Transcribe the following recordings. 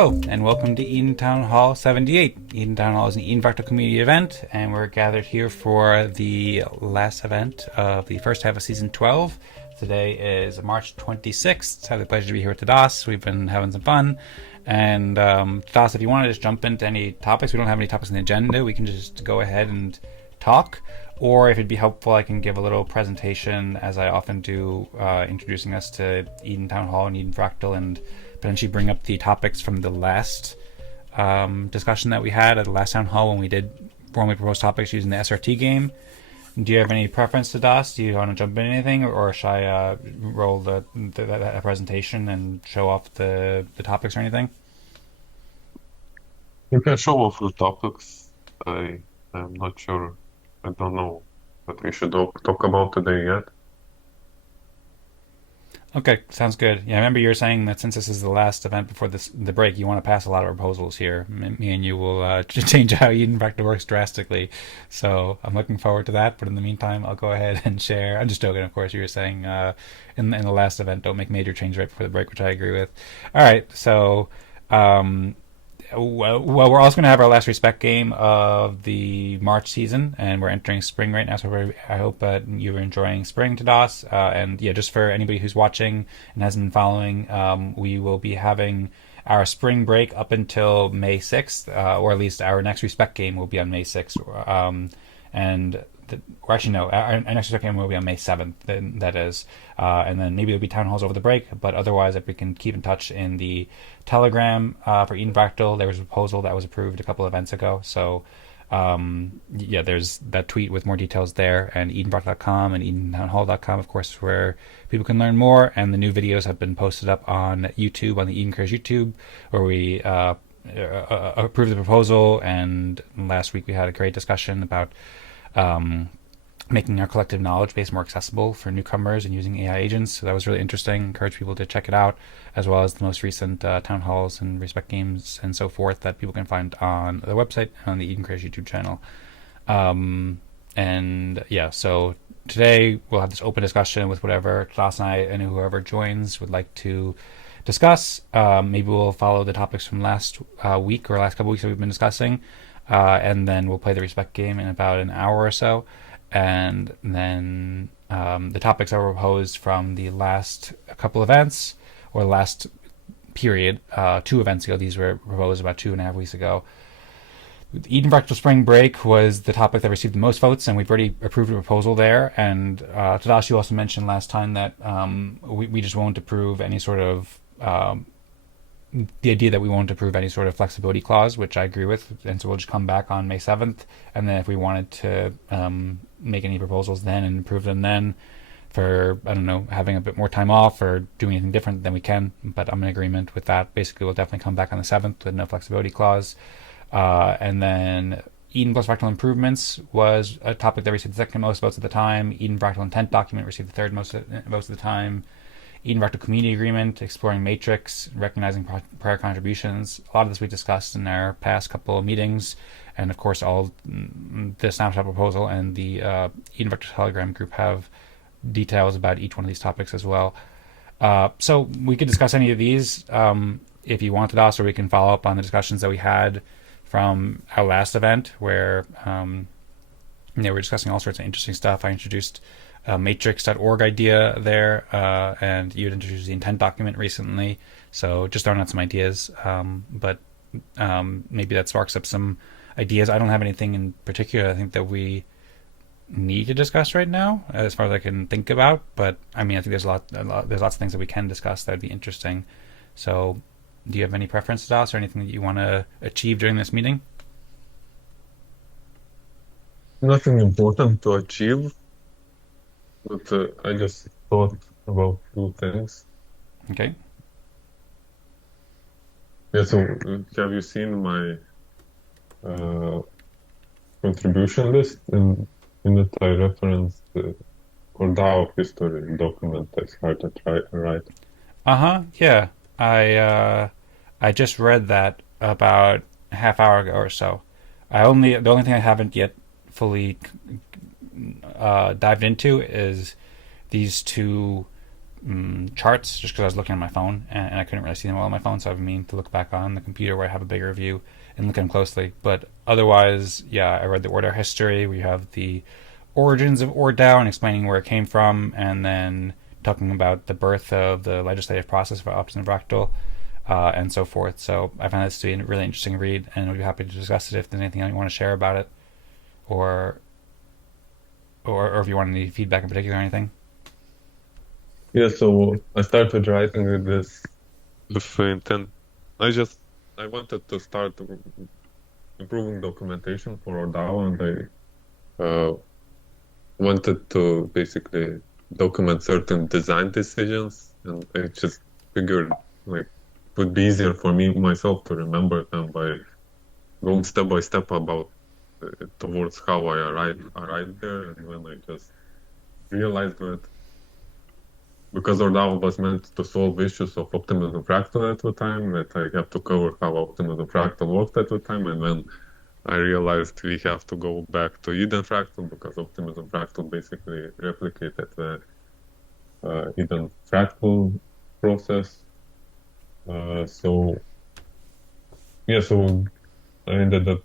Hello, and welcome to Eden Town Hall 78. Eden Town Hall is an Eden Fractal community event, and we're gathered here for the last event of the first half of Season 12. Today is March 26th. I have the pleasure to be here with Tadas. We've been having some fun. And Tadas, if you want to just jump into any topics, we don't have any topics on the agenda. We can just go ahead and talk. Or if it'd be helpful, I can give a little presentation, as I often do, introducing us to Eden Town Hall and Eden Fractal, and potentially bring up the topics from the last discussion that we had at the last town hall when we did formally propose topics using the SRT game. Do you have any preference to DOS? Do you want to jump in anything, or should I roll the presentation and show off the topics or anything? You can show off the topics. I'm not sure. I don't know what we should talk about today yet. Okay, sounds good. Yeah, I remember you were saying that since this is the last event before the break, you want to pass a lot of proposals here. Me and you will change how Eden Fractal works drastically. So I'm looking forward to that. But in the meantime, I'll go ahead and share. I'm just joking, of course. You were saying in the last event, don't make major changes right before the break, which I agree with. All right, so well, we're also going to have our last respect game of the March season, and we're entering spring right now. So I hope you're enjoying spring, Tadas. And yeah, just for anybody who's watching and hasn't been following, we will be having our spring break up until May 6th, or at least our next respect game will be on May 6th. Or actually, no, our next respect game will be on May 7th, that is. And then maybe there'll be town halls over the break, but otherwise, if we can keep in touch in the Telegram for Eden Fractal, there was a proposal that was approved a couple of events ago. So, yeah, there's that tweet with more details there, and EdenFractal.com and EdenTownHall.com, of course, where people can learn more. And the new videos have been posted up on YouTube, on the Eden Cares YouTube, where we approved the proposal. And last week we had a great discussion about making our collective knowledge base more accessible for newcomers and using AI agents. So that was really interesting. Encourage people to check it out, as well as the most recent town halls and respect games and so forth that people can find on the website and on the Eden Cares YouTube channel. And yeah, so today we'll have this open discussion with whatever Tadas and I and whoever joins would like to discuss. Maybe we'll follow the topics from last week or last couple weeks that we've been discussing. And then we'll play the respect game in about an hour or so. And then the topics that were proposed from the last couple events, or last period, 2 events ago. These were proposed about 2.5 weeks ago. Eden Fractal Spring Break was the topic that received the most votes, and we've already approved a proposal there. And Tadas, you also mentioned last time that we just won't approve any sort of the idea that we won't approve any sort of flexibility clause, which I agree with, and so we'll just come back on May 7th, and then if we wanted to make any proposals then and approve them then for, I don't know, having a bit more time off or doing anything different, then we can, but I'm in agreement with that. Basically, we'll definitely come back on the 7th with no flexibility clause. And then Eden plus Fractal Improvements was a topic that received the second most votes at the time. Eden Fractal Intent Document received the third most votes at the time. Eden Fractal Community Agreement, exploring matrix, recognizing prior contributions. A lot of this we discussed in our past couple of meetings, and of course all the snapshot proposal and the Eden Fractal Telegram group have details about each one of these topics as well. So we could discuss any of these if you wanted us, or we can follow up on the discussions that we had from our last event where we're discussing all sorts of interesting stuff. I introduced matrix.org idea there, and you had introduced the intent document recently, so just throwing out some ideas, but maybe that sparks up some ideas. I don't have anything in particular I think that we need to discuss right now as far as I can think about, but I mean, I think there's there's lots of things that we can discuss that would be interesting. So do you have any preferences, Das, or anything that you want to achieve during this meeting? Nothing important to achieve, but I just thought about 2 things. Okay. Yeah, so have you seen my contribution list in it? I referenced the ORDAO history document I started right. Yeah. I just read that about a half hour ago or so. The only thing I haven't yet fully dived into is these 2 charts just because I was looking on my phone and I couldn't really see them all on my phone, so I've mean to look back on the computer where I have a bigger view and look at them closely. But otherwise, yeah, I read the ORDAO history. We have the origins of ORDAO and explaining where it came from, and then talking about the birth of the legislative process for Optimism Fractal, and so forth. So I found this to be a really interesting read, and would be happy to discuss it if there's anything you want to share about it, or if you want any feedback in particular or anything. Yeah, so I started writing with this with intent. I wanted to start improving documentation for ORDAO, and I wanted to basically document certain design decisions, and I just figured like it would be easier for me myself to remember them by going step by step about towards how I arrived there, and when I just realized that because ORDAO was meant to solve issues of Optimism Fractal at the time, that I have to cover how Optimism Fractal worked at the time, and then I realized we have to go back to Eden Fractal because Optimism Fractal basically replicated the Eden Fractal process. So I ended up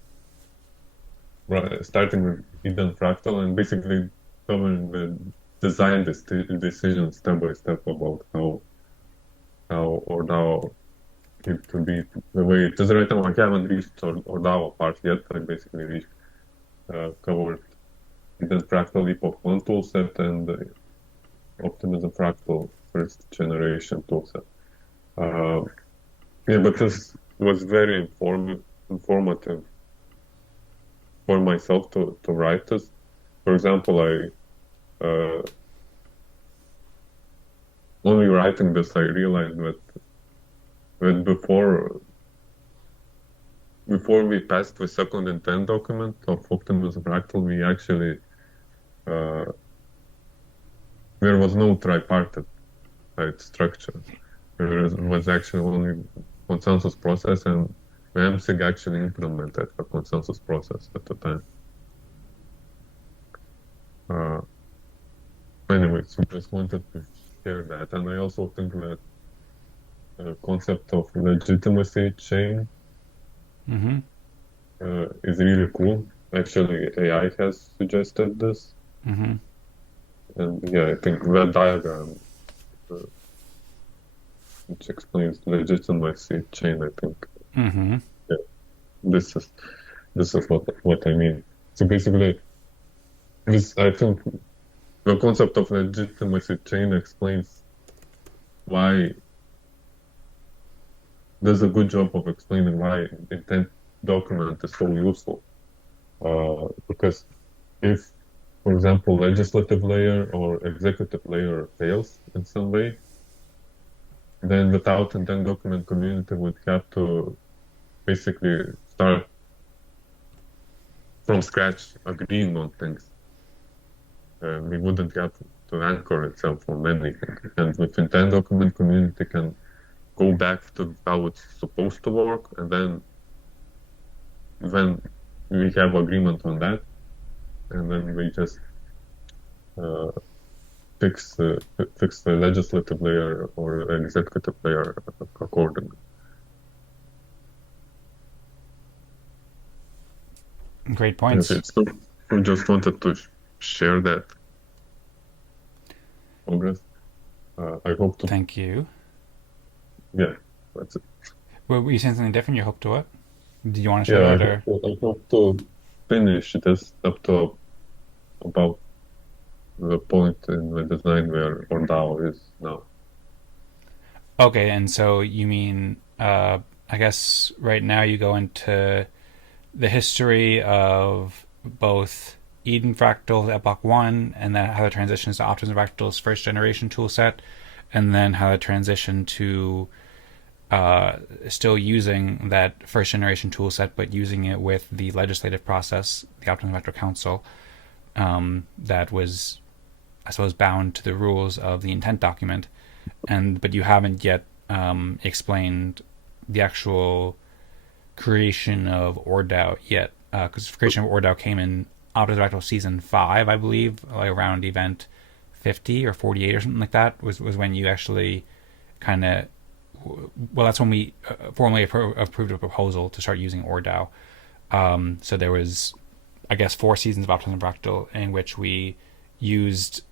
starting with Eden Fractal and basically covering the design decisions step by step about how ORDAO came to be the way it is right now. I haven't reached ORDAO part yet. I basically reached covered Eden Fractal Epoch 1 toolset and the Optimism Fractal first generation toolset. But this was very informative for myself to write this. For example, only writing this, I realized that before we passed the second intent document of Optimism Fractal, we actually there was no tripartite structure. There was actually only consensus process, and the MSIG actually implemented a consensus process at the time. Anyway, so just wanted to share that, and I also think that the concept of legitimacy chain is really cool. Actually, AI has suggested this, and yeah, I think that diagram, which explains legitimacy chain, I think, yeah, this is what I mean. So basically, I think the concept of legitimacy chain explains why does a good job of explaining why intent document is so useful. Because if, for example, legislative layer or executive layer fails in some way, then without intent document community would have to basically start from scratch agreeing on things. We wouldn't have to anchor itself on anything. And with intent document community can go back to how it's supposed to work, and then when we have agreement on that, and then we just fix the legislative layer or executive layer accordingly. Great points. So I just wanted to share that progress. I hope to. Thank you. Yeah, that's it. Were you saying something different? You hope to what? Do you want to share that? I hope to finish this up to about the point in the design where ORDAO is now. Okay, and so you mean, I guess right now you go into the history of both Eden Fractal, Epoch 1, and then how it transitions to Optimism Fractal's first generation toolset, and then how it transitioned to still using that first generation toolset, but using it with the legislative process, the Optimism Fractal Council, that was, I suppose, bound to the rules of the intent document. But you haven't yet explained the actual creation of ORDAO yet, because creation of ORDAO came in Optimism Fractal Season 5, I believe, like around Event 50 or 48 or something like that was when you actually kind of, well, that's when we formally approved a proposal to start using ORDAO. So there was, I guess, 4 seasons of Optimism Fractal in which we used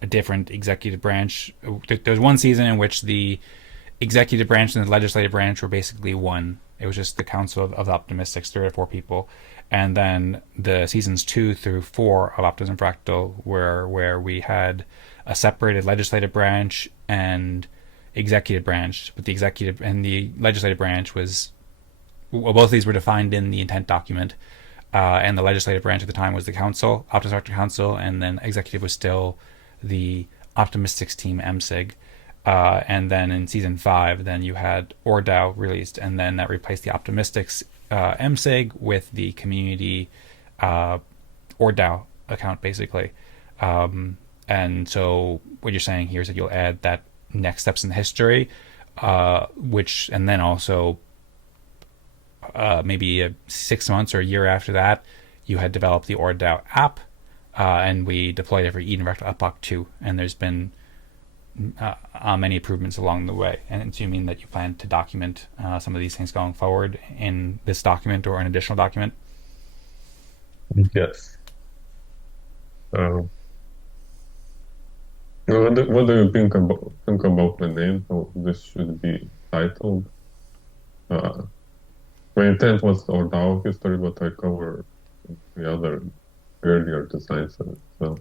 a different executive branch. There was one season in which the executive branch and the legislative branch were basically one. It was just the Council of the Optimistics, 3 or 4 people. And then the seasons 2 through 4 of Optimism Fractal where we had a separated legislative branch and executive branch. But the executive and the legislative branch was, well, both of these were defined in the intent document. And the legislative branch at the time was the council, Optimism Fractal Council, and then executive was still the Optimistics team, MSIG. And then in season 5, then you had ORDAO released, and then that replaced the Optimistics MSIG with the community ORDAO account, basically. And so what you're saying here is that you'll add that next steps in history, which, and then also maybe 6 months or a year after that, you had developed the ORDAO app, and we deployed it for Eden Fractal Epoch 2, and there's been many improvements along the way. And do you mean that you plan to document some of these things going forward in this document or an additional document? Yes. What do you think about the name? How this should be titled? My intent was ORDAO history, but I covered the other earlier designs of it. So.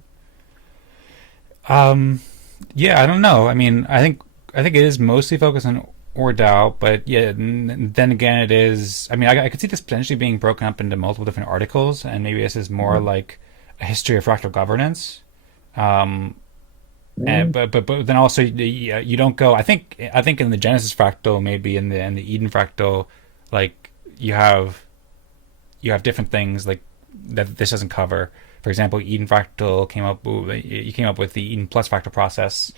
Yeah, I don't know. I mean, I think it is mostly focused on ORDAO, but yeah, then again, it is. I mean, I could see this potentially being broken up into multiple different articles, and maybe this is more like a history of fractal governance. And, but then also you don't go. I think in the Genesis Fractal, maybe in the Eden Fractal, like you have different things like that this doesn't cover. For example, Eden Fractal came up with the Eden Plus Fractal process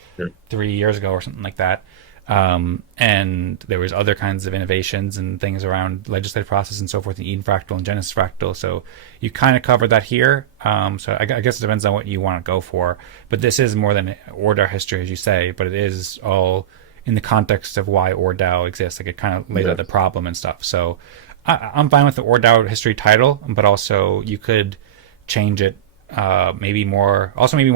3 years ago or something like that. And there was other kinds of innovations and things around legislative process and so forth in Eden Fractal and Genesis Fractal. So you kind of covered that here. So I guess it depends on what you want to go for. But this is more than ORDAO history, as you say, but it is all in the context of why ORDAO exists. Like it kind of lays out the problem and stuff. So I'm fine with the ORDAO history title, but also you could change it maybe more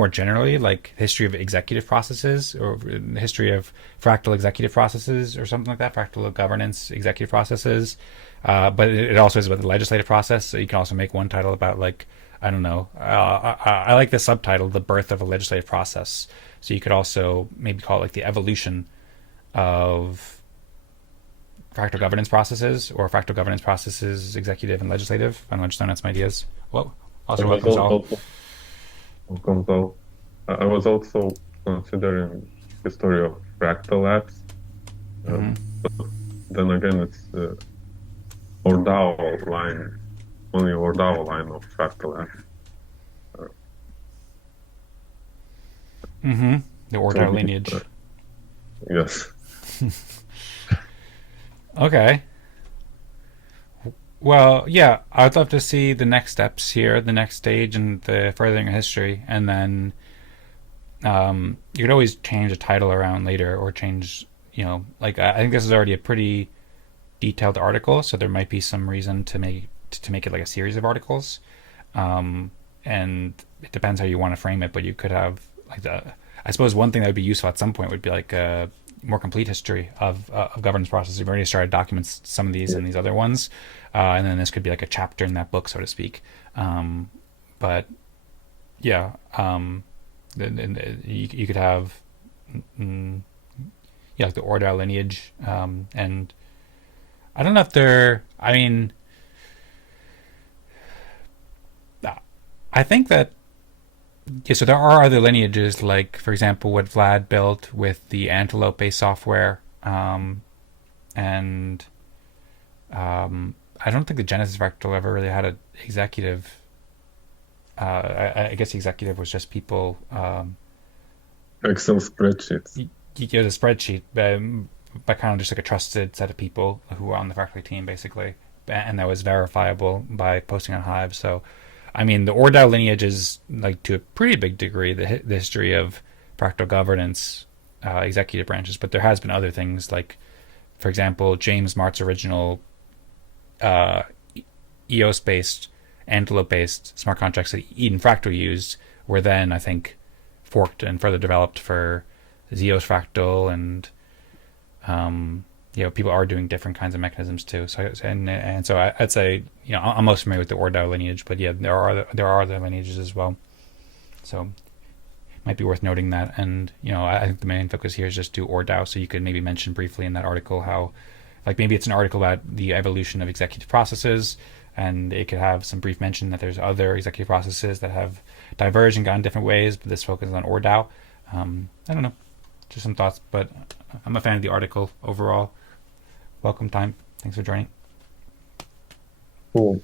generally, like history of executive processes or history of fractal executive processes or something like that, fractal governance executive processes. But it also is about the legislative process. So you can also make one title about, like, I don't know. I like the subtitle, The Birth of a Legislative Process. So you could also maybe call it like the evolution of fractal governance processes, or fractal governance processes, executive and legislative. I don't know, just throwing out some ideas. Well, also welcome, Zaal. I was also considering history of fractal apps. But then again, it's ORDAO line, only ORDAO line of fractal apps. The ORDAO lineage. Yes. Okay. Well, yeah, I'd love to see the next steps here, the next stage, and the furthering of history, and then you could always change the title around later, or change, like I think this is already a pretty detailed article, so there might be some reason to make it like a series of articles, and it depends how you want to frame it. But you could have like I suppose one thing that would be useful at some point would be like a more complete history of governance processes. We've already started documents some of these and these other ones. And then this could be like a chapter in that book, so to speak. But yeah, you could have like the ORDAO lineage, and I don't know if they're. I mean, I think that so there are other lineages, like for example what Vlad built with the Antelope-based software, and I don't think the Genesis Fractal ever really had an executive. I guess the executive was just people. Excel spreadsheets. The spreadsheet, but kind of just like a trusted set of people who were on the faculty team, basically, and that was verifiable by posting on Hive. So I mean, the ORDAO lineage is, like, to a pretty big degree, the history of fractal governance executive branches, but there has been other things, like, for example, James Mart's original uh, EOS-based, Antelope-based smart contracts that Eden Fractal used were then, I think, forked and further developed for ZEOS Fractal, and people are doing different kinds of mechanisms too. So I'd say, I'm most familiar with the ORDAO lineage, but yeah, there are other lineages as well. So might be worth noting that. And I think the main focus here is just do ORDAO. So you could maybe mention briefly in that article how, like, maybe it's an article about the evolution of executive processes, and it could have some brief mention that there's other executive processes that have diverged and gone different ways, but this focuses on ORDAO. I don't know, just some thoughts, but I'm a fan of the article overall. Welcome, Time. Thanks for joining. Cool.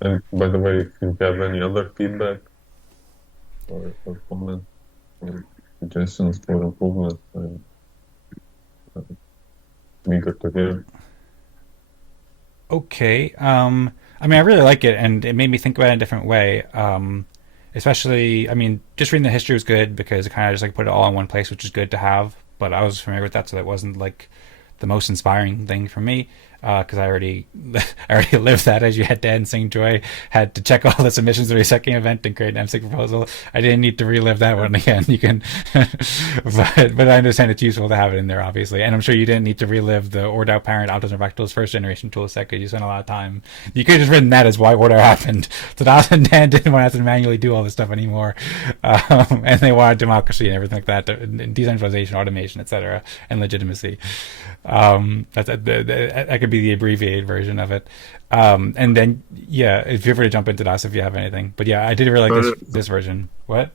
And by the way, if you have any other feedback or comments or suggestions for improvement, I'm eager to hear. Okay. I mean, I really like it, and it made me think about it in a different way. Especially, I mean, just reading the history was good because it kind of just like put it all in one place, which is good to have. But I was familiar with that, so that wasn't like the most inspiring thing for me, because I already lived that. As you had Dan Singh Joy had to check all the submissions of your second event and create an M6 proposal. I didn't need to relive that one again. You can, but I understand it's useful to have it in there, obviously. And I'm sure you didn't need to relive the ORDAO parent Optimism Fractal's first generation toolset because you spent a lot of time. You could have just written that as why ORDAO happened. Tadas and Dan didn't want to have to manually do all this stuff anymore, and they wanted democracy and everything like that, and decentralization, automation, etc., and legitimacy. That could be the abbreviated version of it. And then, yeah, if you ever to jump into that, if you have anything. But yeah, I did really like this version. What?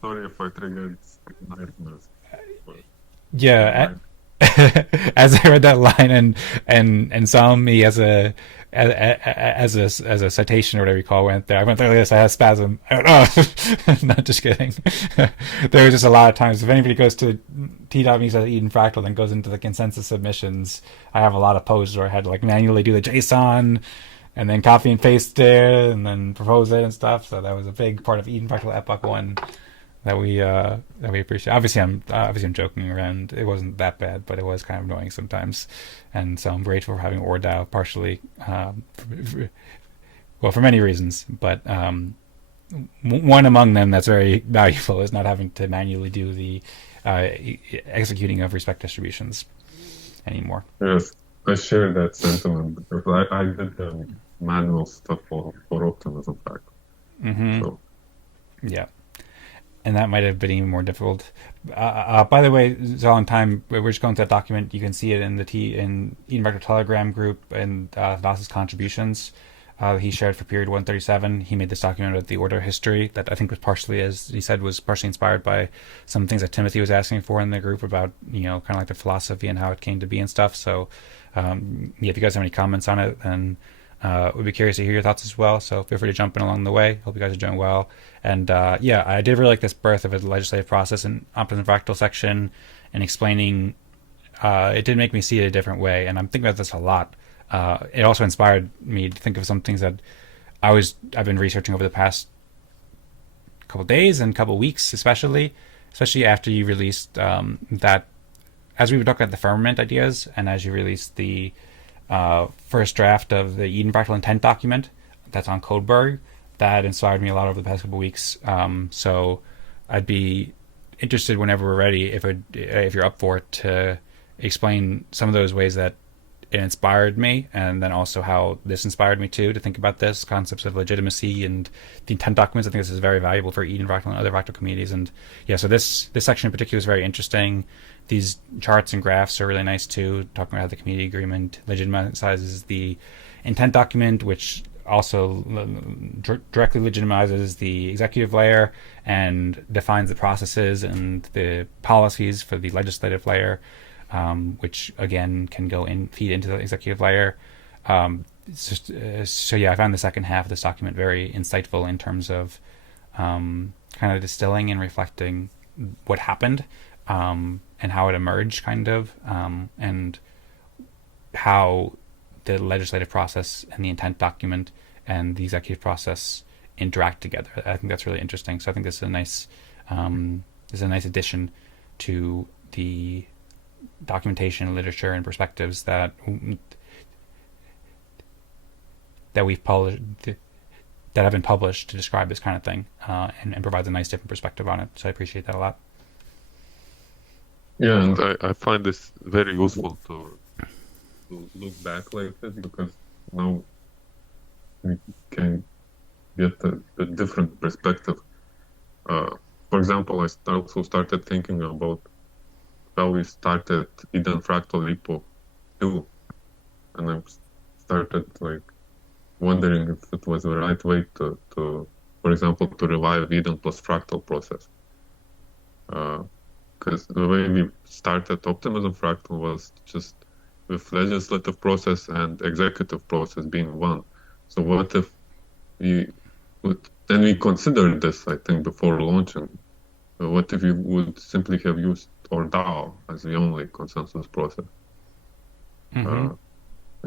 Sorry if I triggered nightmares. Yeah, as I read that line and saw me as a citation or whatever you call it went there. I went there like this. I had a spasm. I don't know. Not just kidding. There was just a lot of times. If anybody goes to t.me says Eden Fractal, then goes into the consensus submissions, I have a lot of posts where I had to like manually do the JSON and then copy and paste it and then propose it and stuff. So that was a big part of Eden Fractal Epoch 1 that we appreciate. Obviously I'm joking around. It wasn't that bad, but it was kind of annoying sometimes. And so I'm grateful for having ORDAO partially, for many reasons. But one among them that's very valuable is not having to manually do the executing of respect distributions anymore. Yes, I share that sentiment because I did the manual stuff for Optimism Fractal. Mm-hmm. So. Yeah. And that might have been even more difficult. By the way, Zaal and Time, we're just going to that document. You can see it in the in Eden Fractal Telegram group and Tadas's contributions. He shared for period 137. He made this document with the order history that I think was partially, as he said, was partially inspired by some things that Timothy was asking for in the group about, kind of like the philosophy and how it came to be and stuff. So, if you guys have any comments on it, then we'd be curious to hear your thoughts as well. So feel free to jump in along the way. Hope you guys are doing well. And I did really like this birth of a legislative process in Optimism Fractal section and explaining. It did make me see it a different way, and I'm thinking about this a lot. It also inspired me to think of some things that I've been researching over the past couple days and couple weeks, especially after you released that. As we were talking about the firmament ideas, and as you released the first draft of the Eden Fractal intent document that's on Codeberg, that inspired me a lot over the past couple of weeks. So I'd be interested whenever we're ready, if you're up for it, to explain some of those ways that it inspired me, and then also how this inspired me too, to think about this concepts of legitimacy and the intent documents. I think this is very valuable for Eden Fractal and other Fractal communities. And yeah, so this section in particular is very interesting. These charts and graphs are really nice too, talking about how the community agreement legitimizes the intent document, which also directly legitimizes the executive layer and defines the processes and the policies for the legislative layer, which again can feed into the executive layer. So yeah, I found the second half of this document very insightful in terms of kind of distilling and reflecting what happened, and how it emerged, kind of, and how the legislative process and the intent document and the executive process interact together. I think that's really interesting. So I think this is a nice addition to the documentation, literature, and perspectives that we've published, that have been published to describe this kind of thing, and provides a nice different perspective on it. So I appreciate that a lot. Yeah, and I find this very useful to look back like this, because now we can get a different perspective. For example, I also started thinking about how we started Eden Fractal Epoch 2, and I started like wondering if it was the right way to for example, to revive Eden plus Fractal process. Because the way we started Optimism Fractal was just with legislative process and executive process being one. So what if we then we considered this, I think, before launching. What if you would simply have used ORDAO as the only consensus process? Mm-hmm.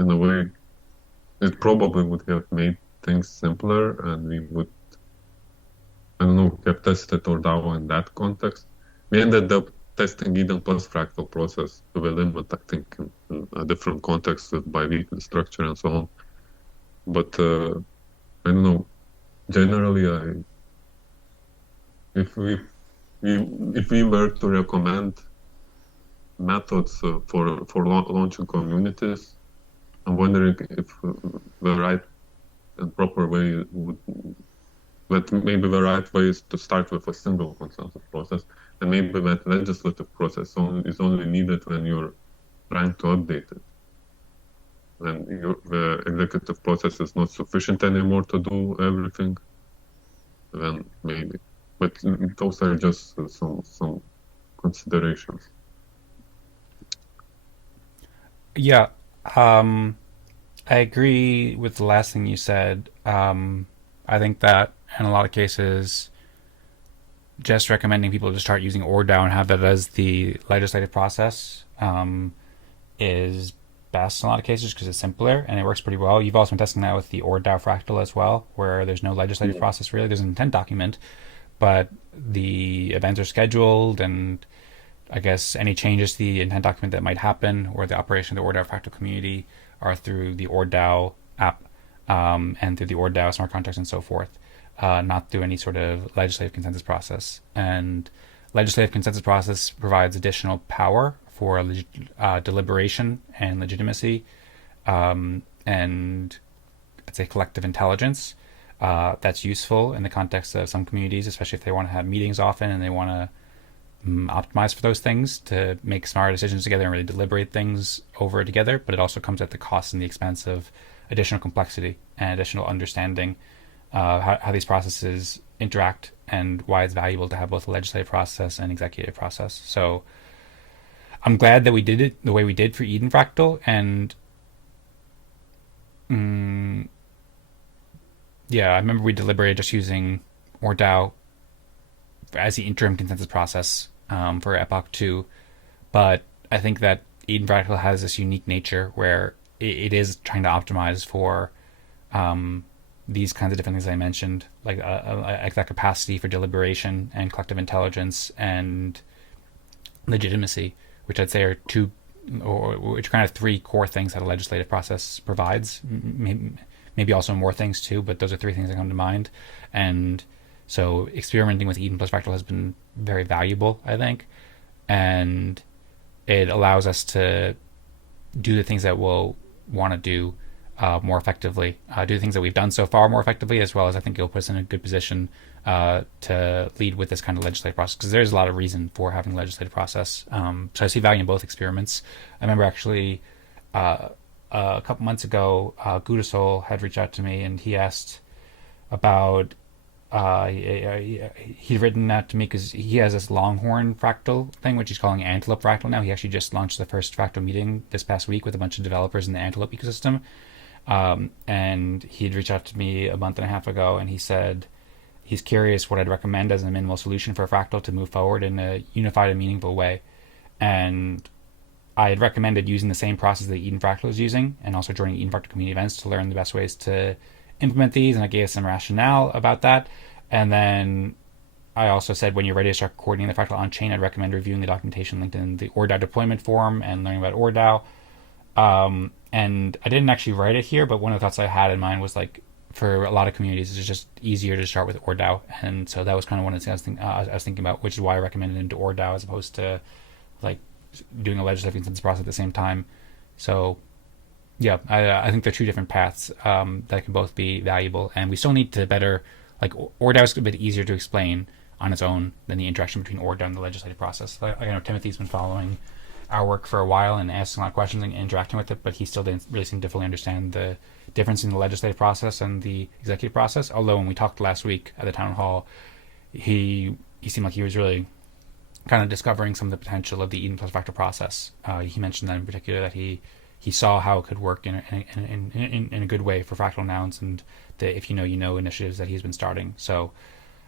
In a way, it probably would have made things simpler, and we would, I don't know, have tested ORDAO in that context. We ended up testing Eden plus Fractal process to the limit, I think, in a different context with biweekly structure and so on. But I don't know. Generally, if we were to recommend methods for launching communities, I'm wondering if the right and proper way maybe the right way is to start with a single consensus process, and maybe that legislative process is only needed when you're trying to update it. When the executive process is not sufficient anymore to do everything, then maybe. But those are just some considerations. Yeah, I agree with the last thing you said. I think that in a lot of cases, just recommending people to start using ORDAO and have that as the legislative process is best in a lot of cases, because it's simpler and it works pretty well. You've also been testing that with the ORDAO fractal as well, where there's no legislative process really. There's an intent document, but the events are scheduled, and I guess any changes to the intent document that might happen or the operation of the ORDAO fractal community are through the ORDAO app and through the ORDAO smart contracts and so forth, not through any sort of legislative consensus process. And legislative consensus process provides additional power for deliberation and legitimacy, and it's a collective intelligence that's useful in the context of some communities, especially if they want to have meetings often and they want to optimize for those things to make smarter decisions together and really deliberate things over together. But it also comes at the cost and the expense of additional complexity and additional understanding how these processes interact, and why it's valuable to have both a legislative process and executive process. So I'm glad that we did it the way we did for Eden Fractal, and yeah, I remember we deliberated just using ORDAO as the interim consensus process for Epoch 2, but I think that Eden Fractal has this unique nature where it is trying to optimize for these kinds of different things I mentioned, like that capacity for deliberation and collective intelligence and legitimacy, which I'd say are which kind of three core things that a legislative process provides. Maybe also more things too, but those are three things that come to mind. And so experimenting with Eden plus Fractal has been very valuable, I think, and it allows us to do the things that we'll want to do more effectively, do the things that we've done so far more effectively, as well as I think it'll put us in a good position to lead with this kind of legislative process, because there's a lot of reason for having a legislative process. So I see value in both experiments. I remember actually a couple months ago, Gudasol had reached out to me and he asked about he'd written that to me because he has this Longhorn fractal thing, which he's calling Antelope Fractal now. He actually just launched the first fractal meeting this past week with a bunch of developers in the Antelope ecosystem. And he'd reached out to me a month and a half ago, and he said he's curious what I'd recommend as a minimal solution for a fractal to move forward in a unified and meaningful way. And I had recommended using the same process that Eden Fractal is using, and also joining Eden Fractal community events to learn the best ways to implement these, and I gave some rationale about that. And then I also said when you're ready to start coordinating the fractal on-chain, I'd recommend reviewing the documentation linked in the ORDAO deployment forum and learning about ORDAO. And I didn't actually write it here, but one of the thoughts I had in mind was like for a lot of communities, it's just easier to start with ORDAO, and so that was kind of one of the things I was thinking about, which is why I recommended into ORDAO as opposed to like doing a legislative consensus process at the same time. So yeah, I think they're two different paths that can both be valuable, and we still need to better like ORDAO is a bit easier to explain on its own than the interaction between ORDAO and the legislative process. Like, I know Timothy's been following our work for a while and asking a lot of questions and interacting with it, but he still didn't really seem to fully understand the difference in the legislative process and the executive process. Although when we talked last week at the town hall, he seemed like he was really kind of discovering some of the potential of the Eden plus Fractal process. He mentioned that in particular that he saw how it could work in a good way for fractal nouns and the if you know you know initiatives that he's been starting. So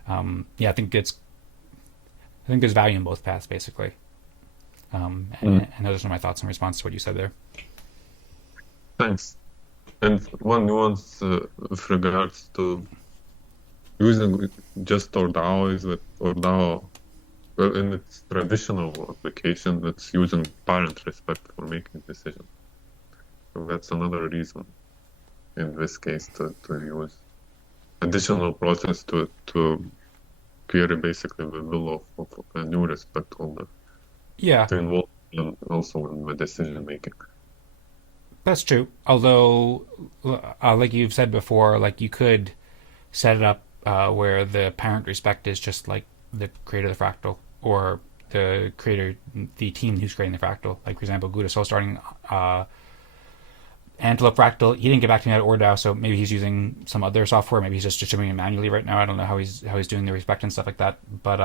yeah, I think there's value in both paths basically. And those are some of my thoughts in response to what you said there. Thanks. And one nuance with regards to using just ORDAO is that ORDAO, well, in its traditional application, it's using parent respect for making decisions. So that's another reason in this case to use additional process to query basically the will of a new respect holder. Yeah. To involve them also in the decision making. That's true. Although, like you've said before, like you could set it up where the parent respect is just like the creator of the fractal or the creator, the team who's creating the fractal. Like for example, Gudasol starting Antelope Fractal. He didn't get back to me at ORDAO, so maybe he's using some other software. Maybe he's just distributing it manually right now. I don't know how he's doing the respect and stuff like that. But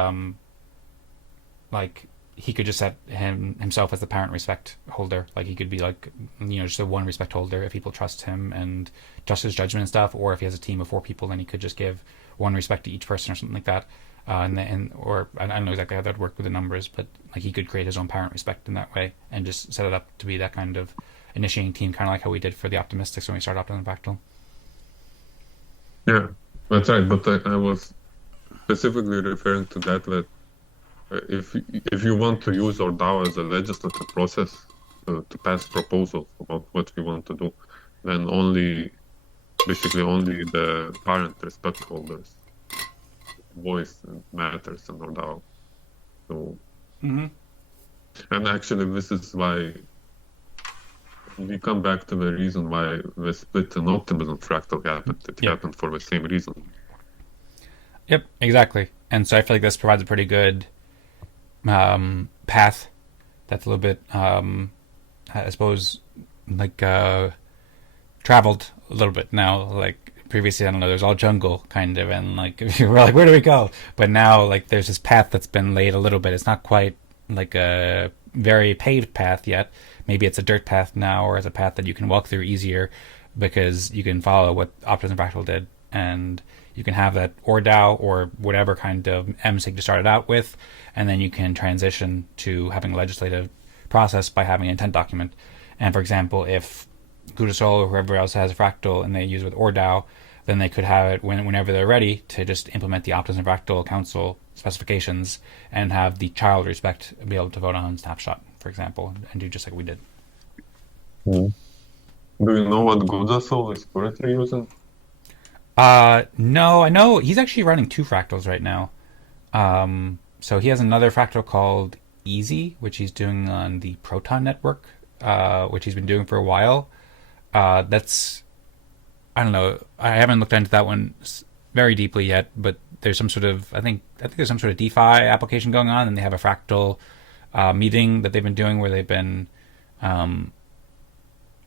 like he could just set himself as the parent respect holder. Like he could be like, just a one respect holder if people trust him and trust his judgment and stuff. Or if he has a team of 4 people, then he could just give one respect to each person or something like that. Or I don't know exactly how that would work with the numbers, but like he could create his own parent respect in that way and just set it up to be that kind of initiating team, kind of like how we did for the optimistics when we started Optimism Fractal. Yeah, that's right. But I was specifically referring to that if you want to use ORDAO as a legislative process to pass proposals about what we want to do, then basically only the parent respect holders voice matters in ORDAO. So, and actually this is why we come back to the reason why the split in Optimism Fractal happened. It happened for the same reason. Yep, exactly. And so I feel like this provides a pretty good path that's a little bit I suppose like traveled a little bit now. Like previously, I don't know, there's all jungle kind of, and like we're like, where do we go? But now like there's this path that's been laid a little bit. It's not quite like a very paved path yet. Maybe it's a dirt path now, or it's a path that you can walk through easier because you can follow what Optimism Fractal did, and you can have that ORDAO or whatever kind of MSIG to start it out with, and then you can transition to having a legislative process by having an intent document. And for example, if Gudesol or whoever else has a fractal and they use it with ORDAO, then they could have it whenever they're ready to just implement the Optimism Fractal Council specifications and have the child respect be able to vote on snapshot, for example, and do just like we did. Do you know what Gudasol is currently using? No, I know he's actually running 2 fractals right now. So he has another fractal called Easy, which he's doing on the Proton network, which he's been doing for a while. That's, I don't know, I haven't looked into that one very deeply yet, but there's some sort of, I think there's some sort of DeFi application going on, and they have a fractal meeting that they've been doing where they've been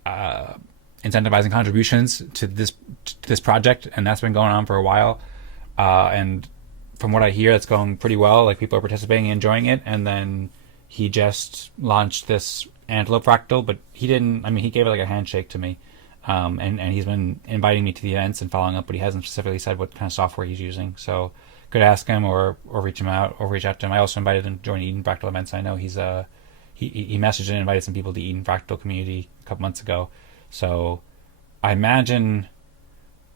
incentivizing contributions to this project, and that's been going on for a while. And from what I hear, it's going pretty well. Like people are participating and enjoying it. And then he just launched this Antelope Fractal, but he didn't. I mean, he gave it like a handshake to me, and he's been inviting me to the events and following up, but he hasn't specifically said what kind of software he's using. So could ask him or reach him out or reach out to him. I also invited him to join Eden Fractal events. I know he messaged and invited some people to the Eden Fractal community a couple months ago. So I imagine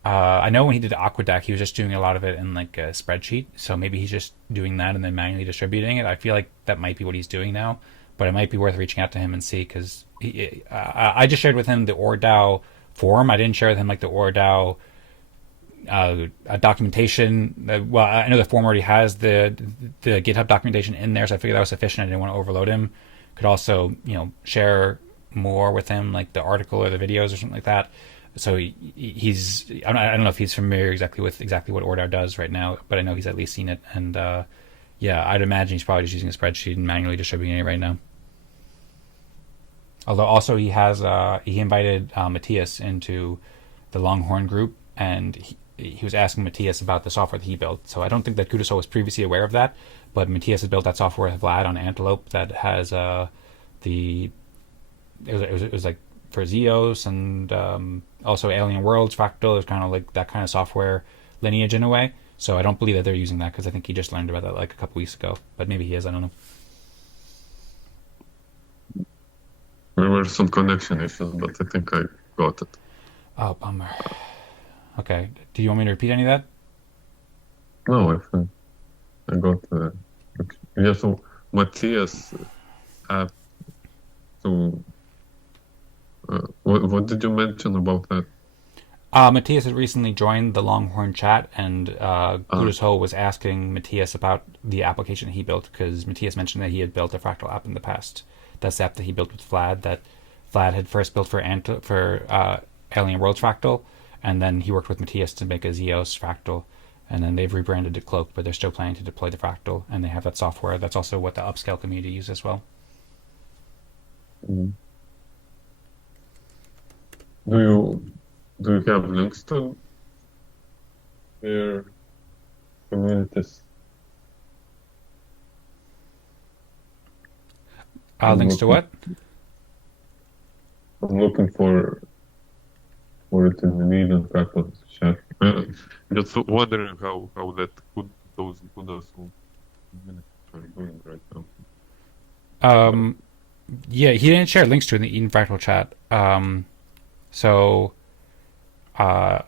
I know when he did Aqueduct, he was just doing a lot of it in like a spreadsheet. So maybe he's just doing that and then manually distributing it. I feel like that might be what he's doing now, but it might be worth reaching out to him and see because I just shared with him the ORDAO forum. I didn't share with him like the ORDAO documentation. Well, I know the forum already has the GitHub documentation in there, so I figured that was sufficient. I didn't want to overload him. Could also share more with him, like the article or the videos or something like that. So he's I don't know if he's familiar with exactly what ORDAO does right now, but I know he's at least seen it. And yeah, I'd imagine he's probably just using a spreadsheet and manually distributing it right now. Although also he invited Matias into the Longhorn group, and he was asking Matias about the software that he built. So I don't think that Gudasol was previously aware of that, but Matias has built that software with Vlad on Antelope that has it was like for ZEOS and also Alien Worlds Fractal. It's kind of like that kind of software lineage in a way. So I don't believe that they're using that because I think he just learned about that like a couple weeks ago. But maybe he is. I don't know. There were some connection issues, but I think I got it. Oh, bummer. Okay. Do you want me to repeat any of that? No, I think I got yeah. So Matthias, so what did you mention about that? Matias had recently joined the Longhorn chat, and Gudasol was asking Matias about the application he built because Matias mentioned that he had built a fractal app in the past. That's the app that he built with Vlad that Vlad had first built for Alien Worlds Fractal, and then he worked with Matias to make a ZEOS Fractal, and then they've rebranded it Cloak, but they're still planning to deploy the Fractal, and they have that software. That's also what the upscale community uses as well. Mm. Do you have links to their communities? Links to what? I'm looking for it in the Eden Fractal chat. Just wondering how those Gudasol communities are doing right now. Yeah, he didn't share links to it in the Eden Fractal chat. So I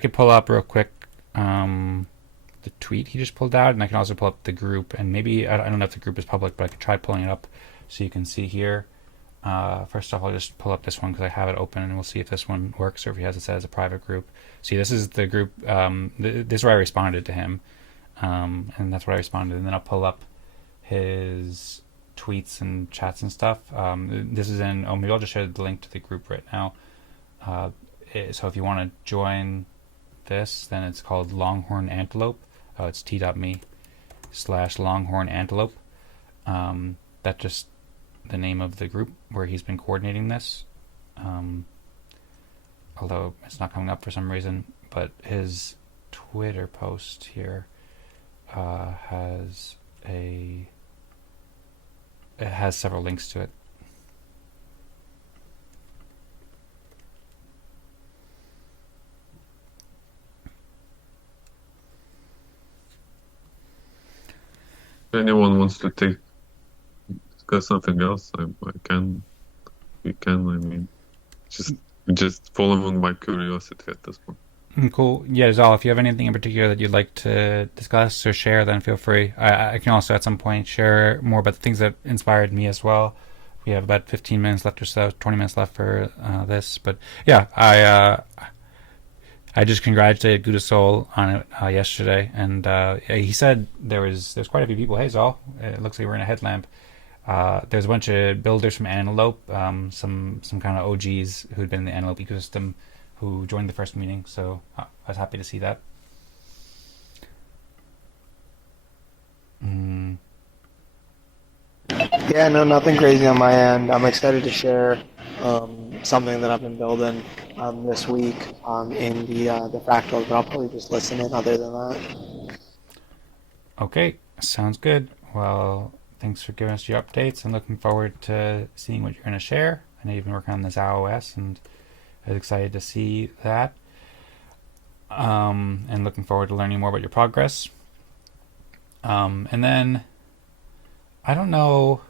could pull up real quick the tweet he just pulled out, and I can also pull up the group. And maybe I don't know if the group is public, but I could try pulling it up so you can see here. First off, I'll just pull up this one because I have it open, and we'll see if this one works or if he has it set as a private group. See, this is the group. This is where I responded to him, and that's what I responded. And then I'll pull up his tweets and chats and stuff. This is in. Oh, maybe I'll just share the link to the group right now. So if you want to join this, then it's called Longhorn Antelope. It's t.me/Longhorn Antelope. That's just the name of the group where he's been coordinating this. Although it's not coming up for some reason, but his Twitter post here has several links to it. If anyone wants to discuss something else, we can. I mean, just following my curiosity at this point. Cool. Yeah, Zaal, if you have anything in particular that you'd like to discuss or share, then feel free. I can also at some point share more about the things that inspired me as well. We have about 15 minutes left or so, 20 minutes left for this. But yeah, I just congratulated Gudesol on it yesterday, and he said there's quite a few people. Hey, Zaal, it looks like we're in a headlamp. There's a bunch of builders from Antelope, some kind of OGs who'd been in the Antelope ecosystem who joined the first meeting, so I was happy to see that. Yeah, no, nothing crazy on my end. I'm excited to share something that I've been building this week in the fractals, but I'll probably just listen in other than that. Okay, sounds good. Well, thanks for giving us your updates and looking forward to seeing what you're going to share. I know you've been working on the Zaal OS, and I was excited to see that. And looking forward to learning more about your progress. And then I don't know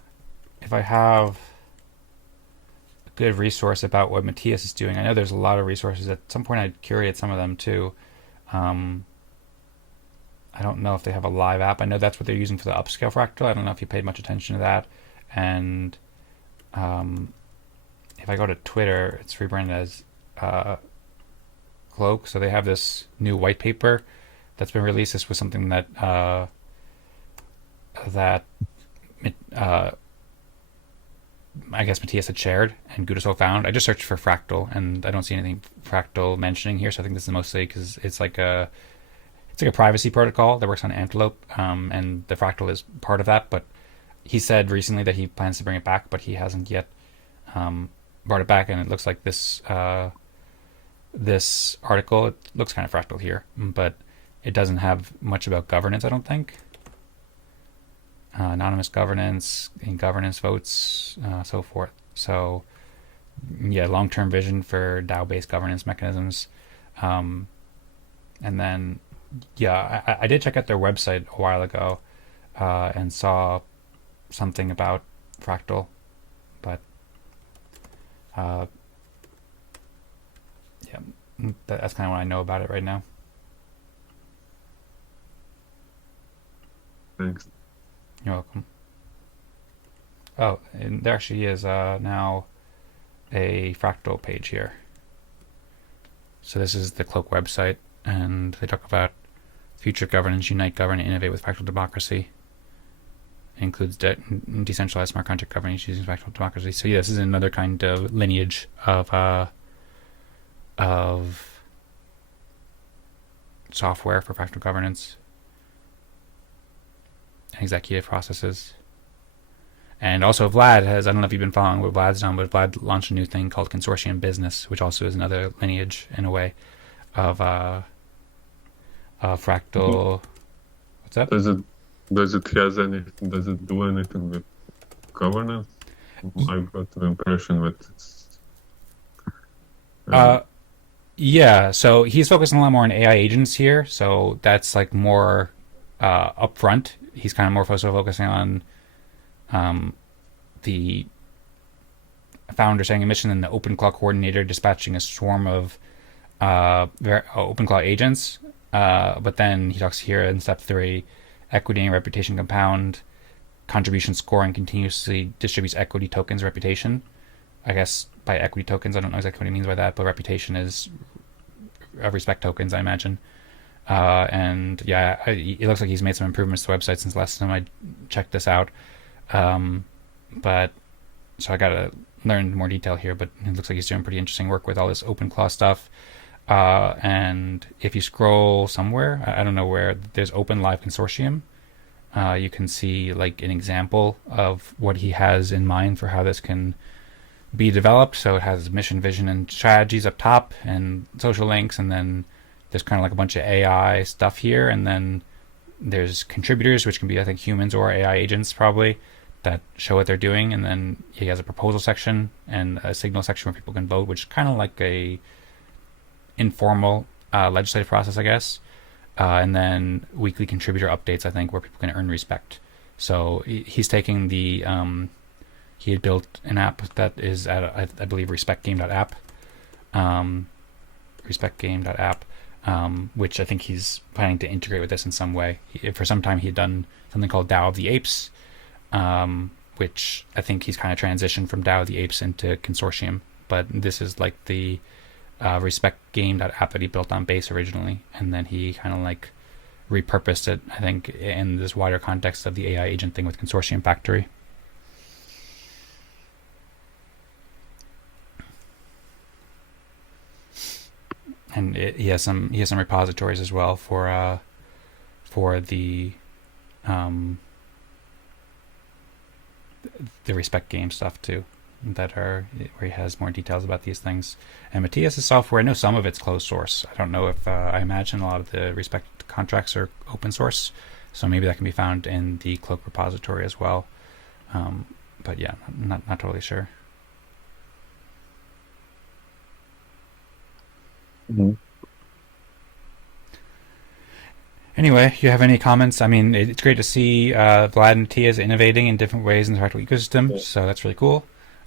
if I have a good resource about what Matias is doing. I know there's a lot of resources. At some point, I'd curate some of them too. I don't know if they have a live app. I know that's what they're using for the upscale fractal. I don't know if you paid much attention to that. And if I go to Twitter, it's rebranded as Cloak. So they have this new white paper that's been released. This was something that I guess Matias had shared and Gudasol found. I just searched for fractal and I don't see anything fractal mentioning here. So I think this is mostly because it's like a privacy protocol that works on Antelope, and the fractal is part of that. But he said recently that he plans to bring it back, but he hasn't yet brought it back. And it looks like this this article, it looks kind of fractal here, but it doesn't have much about governance, I don't think. Anonymous governance, in governance votes, so forth. So, yeah, long-term vision for DAO-based governance mechanisms. And then, yeah, I did check out their website a while ago and saw something about fractal, but yeah, that's kind of what I know about it right now. Thanks. You're welcome. Oh, and there actually is now a fractal page here. So this is the Cloak website, and they talk about future governance, unite, govern, and innovate with fractal democracy. It includes decentralized smart contract governance using fractal democracy. So yeah, this is another kind of lineage of software for fractal governance and executive processes. And also Vlad has, I don't know if you've been following what Vlad's done, but Vlad launched a new thing called Consortium Business, which also is another lineage in a way of fractal. What's that? Does it do anything with governance? I've got the impression that yeah, so he's focusing a lot more on AI agents here, so that's like more upfront. He's kind of more focusing on the founder setting a mission and the OpenClaw coordinator dispatching a swarm of OpenClaw agents. But then he talks here in step 3, equity and reputation compound, contribution scoring continuously distributes equity tokens reputation. I guess by equity tokens, I don't know exactly what he means by that, but reputation is respect tokens, I imagine. And yeah, it looks like he's made some improvements to the website since last time I checked this out. But so I gotta learn more detail here, but it looks like he's doing pretty interesting work with all this OpenClaw stuff. And if you scroll somewhere, I don't know where, there's Open Live Consortium. You can see like an example of what he has in mind for how this can be developed. So it has mission, vision, and strategies up top, and social links, and then there's kind of like a bunch of AI stuff here, and then there's contributors, which can be, I think, humans or AI agents probably, that show what they're doing, and then he has a proposal section and a signal section where people can vote, which is kind of like a informal legislative process, I guess. And then weekly contributor updates, I think, where people can earn respect. So he's taking the he had built an app that is at, I believe, respectgame.app, respectgame.app, which I think he's planning to integrate with this in some way. For some time, he had done something called DAO of the Apes, which I think he's kind of transitioned from DAO of the Apes into Consortium. But this is like the respectgame.app that he built on base originally, and then he kind of like repurposed it, I think, in this wider context of the AI agent thing with Consortium Factory. And he has some repositories as well for the respect game stuff too, that are where he has more details about these things. And Matias' software, I know some of it's closed source. I don't know if I imagine a lot of the respect contracts are open source, so maybe that can be found in the Cloak repository as well. But yeah, not totally sure. Mm-hmm. Anyway, you have any comments? I mean, it's great to see Vlad and Matias innovating in different ways in the fractal ecosystem, so that's really cool.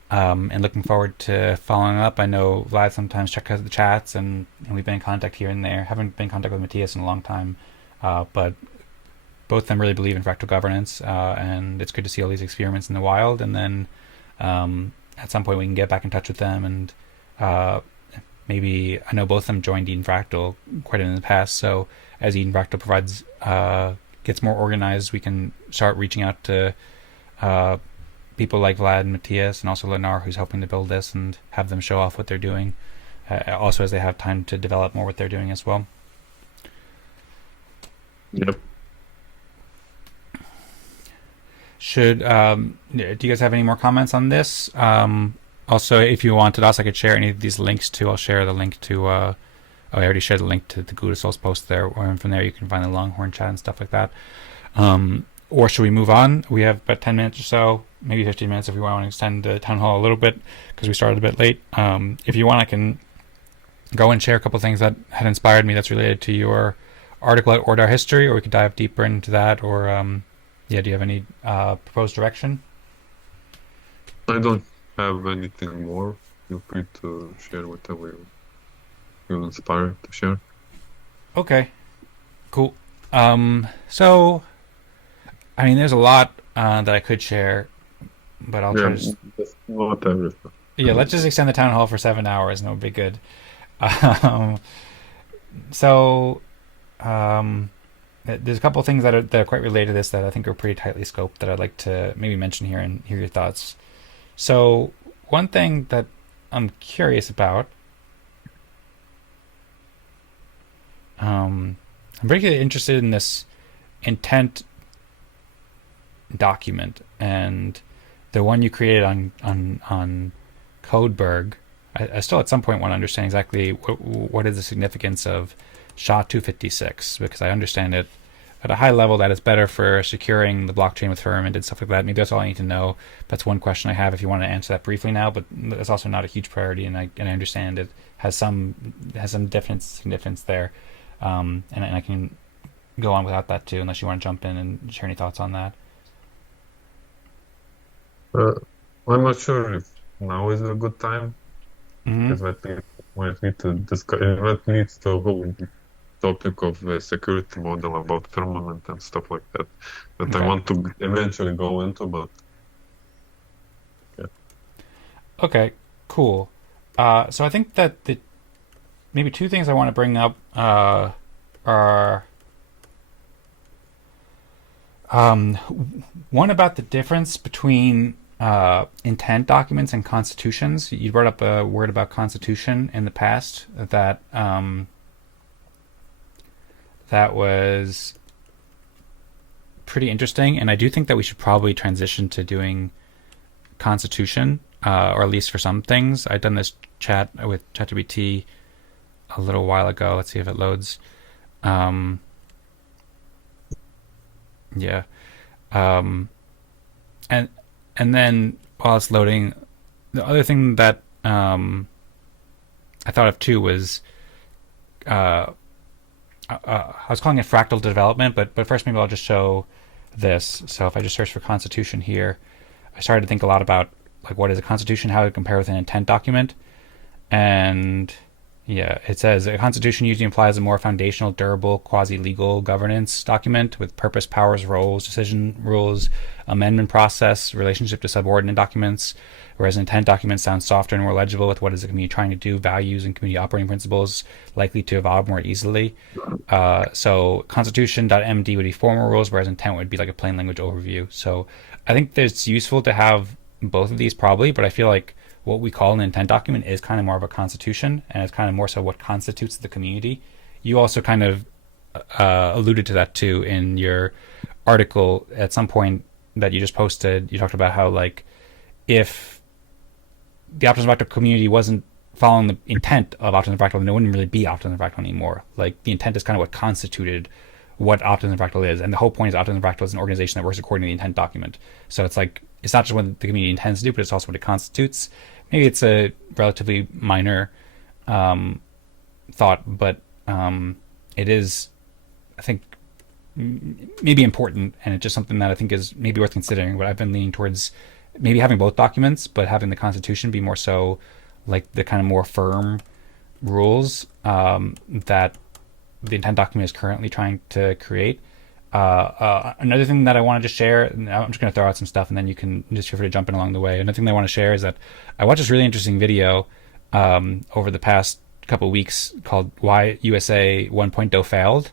and looking forward to following up. I know Vlad sometimes checks out the chats, and we've been in contact here and there. Haven't been in contact with Matias in a long time, but both of them really believe in fractal governance, and it's good to see all these experiments in the wild. And then at some point we can get back in touch with them, and maybe I know both of them joined Eden Fractal quite a bit in the past. So as Eden Fractal provides gets more organized, we can start reaching out to people like Vlad and Matias, and also Lenar, who's helping to build this, and have them show off what they're doing. Also, as they have time to develop more what they're doing as well. Yep. Do you guys have any more comments on this? Also, if you wanted us, I could share any of these links too. I'll share the link to. I already shared the link to the Gudasol's post there, and from there you can find the Longhorn chat and stuff like that. Or should we move on? We have about 10 minutes or so, maybe 15 minutes if we want to extend the town hall a little bit, because we started a bit late. If you want, I can go and share a couple of things that had inspired me that's related to your article at ORDAO history, or we could dive deeper into that. Or do you have any proposed direction? I don't have anything more. Feel free to share whatever you're inspired to share. Okay, cool. So, I mean, there's a lot that I could share, but I'll try to just not everything. Yeah, let's just extend the town hall for 7 hours, and it'll be good. There's a couple of things that are quite related to this that I think are pretty tightly scoped that I'd like to maybe mention here and hear your thoughts. So one thing that I'm curious about, I'm particularly interested in this intent document, and the one you created on Codeberg. I still at some point want to understand exactly what is the significance of SHA-256, because I understand it at a high level that it's better for securing the blockchain with firmament and stuff like that. Maybe that's all I need to know. That's one question I have if you want to answer that briefly now, but it's also not a huge priority, and I understand it has some definite significance there, and I can go on without that too, unless you want to jump in and share any thoughts on that. I'm not sure if now is a good time, because I think we might need to discuss. That needs the whole topic of the security model about firmament and stuff like that. Okay. I want to eventually go into, but yeah. Okay, cool. So I think that maybe two things I want to bring up are one about the difference between intent documents and constitutions. You brought up a word about constitution in the past that that was pretty interesting, and I do think that we should probably transition to doing constitution, or at least for some things. I'd done this chat with ChatGPT a little while ago. Let's see if it loads. Yeah. And then while it's loading, the other thing that I thought of too was I was calling it fractal development, but first maybe I'll just show this. So if I just search for constitution here, I started to think a lot about like what is a constitution, how it compare with an intent document, and yeah, it says a constitution usually implies a more foundational, durable, quasi-legal governance document with purpose, powers, roles, decision rules, amendment process, relationship to subordinate documents, whereas an intent document sounds softer and more legible with what is the community trying to do, values and community operating principles likely to evolve more easily. So constitution.md would be formal rules, whereas intent would be like a plain language overview. So I think it's useful to have both of these probably, but I feel like what we call an intent document is kind of more of a constitution, and it's kind of more so what constitutes the community. You also kind of alluded to that too in your article at some point that you just posted. You talked about how like if the Optimism Fractal community wasn't following the intent of Optimism Fractal, then it wouldn't really be Optimism Fractal anymore. Like the intent is kind of what constituted what Optimism Fractal is, and the whole point is Optimism Fractal is an organization that works according to the intent document. So it's like it's not just what the community intends to do, but it's also what it constitutes. Maybe it's a relatively minor thought, but it is, I think, maybe important, and it's just something that I think is maybe worth considering. But I've been leaning towards maybe having both documents, but having the Constitution be more so like the kind of more firm rules that the intent document is currently trying to create. Another thing that I wanted to share, and I'm just going to throw out some stuff and then you can just feel free to jump in along the way. Another thing that I want to share is that I watched this really interesting video over the past couple of weeks called Why USA 1.0 Failed.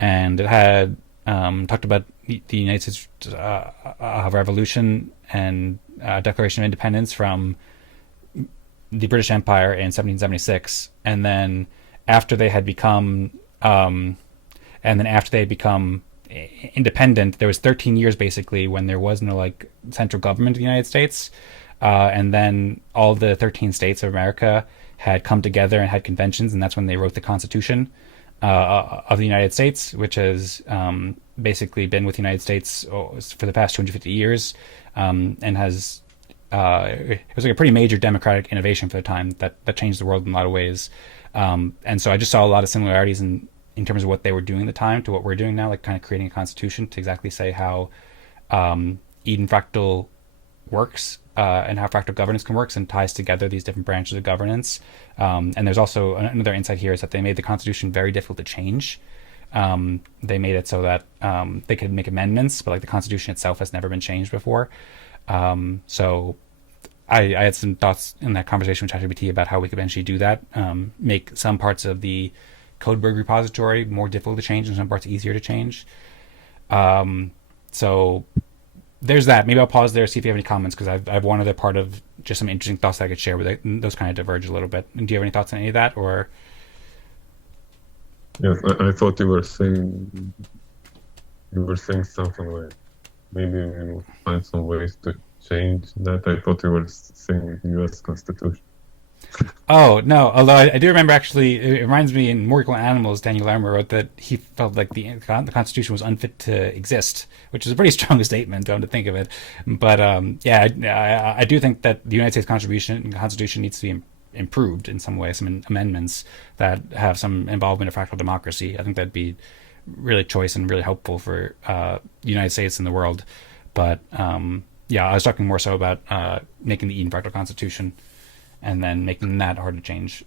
And it had talked about the United States revolution and Declaration of Independence from the British Empire in 1776. And then after they had become independent, there was 13 years basically when there was no like central government of the United States, and then all the 13 states of America had come together and had conventions, and that's when they wrote the Constitution of the United States, which has basically been with the United States for the past 250 years, and has it was like a pretty major democratic innovation for the time that changed the world in a lot of ways. And so I just saw a lot of similarities in terms of what they were doing at the time to what we're doing now, like kind of creating a constitution to exactly say how Eden Fractal works and how fractal governance can work and ties together these different branches of governance. And there's also another insight here is that they made the constitution very difficult to change. They made it so that they could make amendments, but like the constitution itself has never been changed before. So I had some thoughts in that conversation with ChatGPT about how we could eventually do that, make some parts of the Codeberg repository more difficult to change and some parts easier to change. So there's that. Maybe I'll pause there, see if you have any comments, because I have one other part of just some interesting thoughts that I could share, but those kind of diverge a little bit. And do you have any thoughts on any of that? Or Yes, I thought you were saying something like maybe we will find some ways to change that. I thought you were saying U.S. Constitution. Oh, no. Although I do remember, actually, it reminds me in More Equal Animals, Daniel Larimer wrote that he felt like the Constitution was unfit to exist, which is a pretty strong statement, to think of it. But yeah, I do think that the United States Constitution needs to be improved in some way, some amendments that have some involvement of fractal democracy. I think that'd be really choice and really helpful for the United States and the world. But yeah, I was talking more so about making the Eden Fractal Constitution and then making that hard to change.